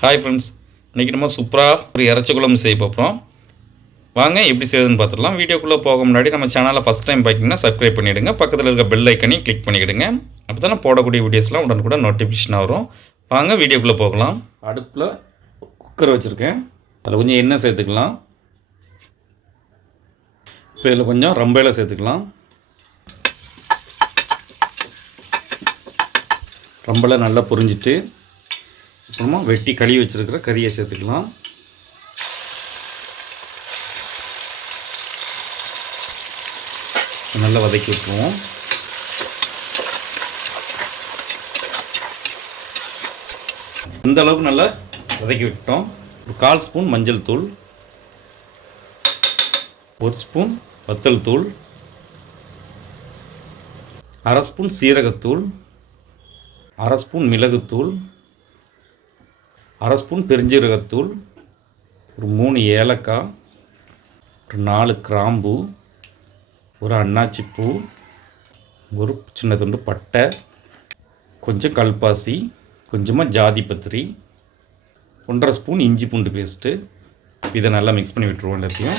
Hi friends, இன்றைக்கி நம்ம சூப்பராக ஒரு இறைச்சி குழம்பு செய்ய போகிறோம். வாங்க எப்படி செய்யுதுன்னு பார்த்துடலாம். வீடியோக்குள்ளே போக முன்னாடி நம்ம சேனலை ஃபஸ்ட் டைம் பார்த்திங்கன்னா சப்ஸ்கிரைப் பண்ணிவிடுங்க. பக்கத்தில் இருக்க பெல் ஐக்கனையும் கிளிக் பண்ணிக்கிடுங்க. அப்போ தானே போடக்கூடிய வீடியோஸ்லாம் உடனுக்குடன் நோட்டிஃபிகேஷன் வரும். வாங்க வீடியோக்குள்ளே போகலாம். அடுப்பில் குக்கர் வச்சுருக்கேன். அதில் கொஞ்சம் எண்ணெய் சேர்த்துக்கலாம். இப்போ இதில் கொஞ்சம் ரம்பையில சேர்த்துக்கலாம். ரம்பையில நல்லா புரிஞ்சிட்டு அப்புறமா வெட்டி கழுவி வச்சுருக்கிற கறியை சேர்த்துக்கலாம். நல்லா வதக்கி விட்டுருவோம். இந்த அளவுக்கு நல்லா வதக்கி விட்டோம். ஒரு 1/4 ஸ்பூன் மஞ்சள் தூள், 1 ஸ்பூன் வத்தல் தூள், 1/2 ஸ்பூன் சீரகத்தூள், 1/2 ஸ்பூன் மிளகுத்தூள், 1/2 ஸ்பூன் பெருஞ்சீரகத்தூள், ஒரு 3 ஏலக்காய், ஒரு 4 கிராம்பு, ஒரு அன்னாச்சிப்பூ, ஒரு சின்ன துண்டு பட்டை, கொஞ்சம் கல்பாசி, கொஞ்சமாக ஜாதி பத்திரி, 1/2 ஸ்பூன் இஞ்சி பூண்டு பேஸ்ட்டு. இதை நல்லா மிக்ஸ் பண்ணி விட்டுருவோம். எல்லாத்தையும்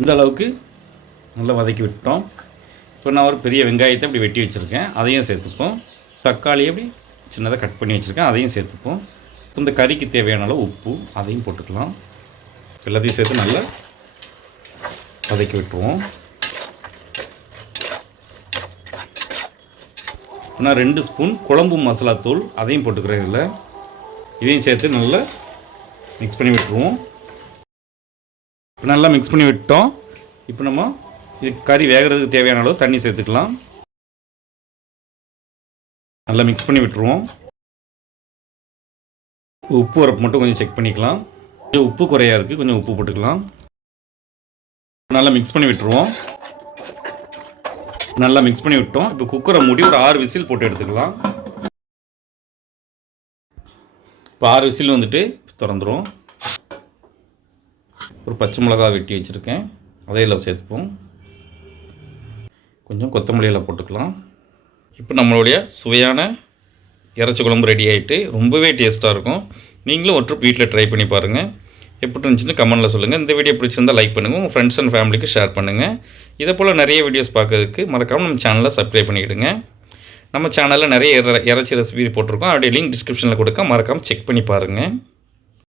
இந்த அளவுக்கு நல்லா வதக்கி விட்டோம். இப்போ நான் ஒரு பெரிய வெங்காயத்தை அப்படி வெட்டி வச்சுருக்கேன், அதையும் சேர்த்துப்போம். தக்காளி அப்படி சின்னதாக கட் பண்ணி வச்சுருக்கேன், அதையும் சேர்த்துப்போம். இந்த கறிக்கு தேவையான அளவு உப்பு, அதையும் போட்டுக்கலாம். எல்லாத்தையும் சேர்த்து நல்லா வதக்கி விட்டுருவோம். நான் 2 ஸ்பூன் குழம்பு மசாலா தூள் அதையும் போட்டுக்கிறேன். இதையும் சேர்த்து நல்லா மிக்ஸ் பண்ணி விட்டுருவோம். இப்போ நல்லா மிக்ஸ் பண்ணி விட்டோம். இப்போ நம்ம இது கறி வேகிறதுக்கு தேவையான அளவு தண்ணி சேர்த்துக்கலாம். நல்லா மிக்ஸ் பண்ணி விட்டுருவோம். உப்பு உரப்பு மட்டும் கொஞ்சம் செக் பண்ணிக்கலாம். கொஞ்சம் உப்பு குறையாக இருக்குது, கொஞ்சம் உப்பு போட்டுக்கலாம். நல்லா மிக்ஸ் பண்ணி விட்டுருவோம். நல்லா மிக்ஸ் பண்ணி விட்டோம். இப்போ குக்கரை மூடி ஒரு 6 விசில் போட்டு எடுத்துக்கலாம். இப்போ 6 விசில் வந்துட்டு திறந்துடும். ஒரு பச்சை மிளகா வெட்டி வச்சுருக்கேன், அதையில் சேர்த்துப்போம். கொஞ்சம் கொத்தமல்லியில் போட்டுக்கலாம். இப்போ நம்மளுடைய சுவையான இறைச்சி குழம்பு ரெடி ஆகிட்டு ரொம்பவே டேஸ்ட்டாக இருக்கும். நீங்களும் ஒரு ட்ரிப் வீட்டில் ட்ரை பண்ணி பாருங்கள். எப்படி இருந்துச்சுன்னு கமெண்ட்டில் சொல்லுங்கள். இந்த வீடியோ பிடிச்சிருந்தால் லைக் பண்ணுங்கள், உங்கள் ஃப்ரெண்ட்ஸ் அண்ட் ஃபேமிலிக்கு ஷேர் பண்ணுங்கள். இதை போல் நிறைய வீடியோஸ் பார்க்கறதுக்கு மறக்காமல் நம்ம சேனலை சப்ஸ்கிரைப் பண்ணிவிடுங்க. நம்ம சேனலில் நிறைய இறைச்சி ரெசிபி போட்டிருக்கோம். அப்படியே லிங்க் டிஸ்கிரிப்ஷனில் கொடுக்க மறக்காமல் செக் பண்ணி பாருங்கள்.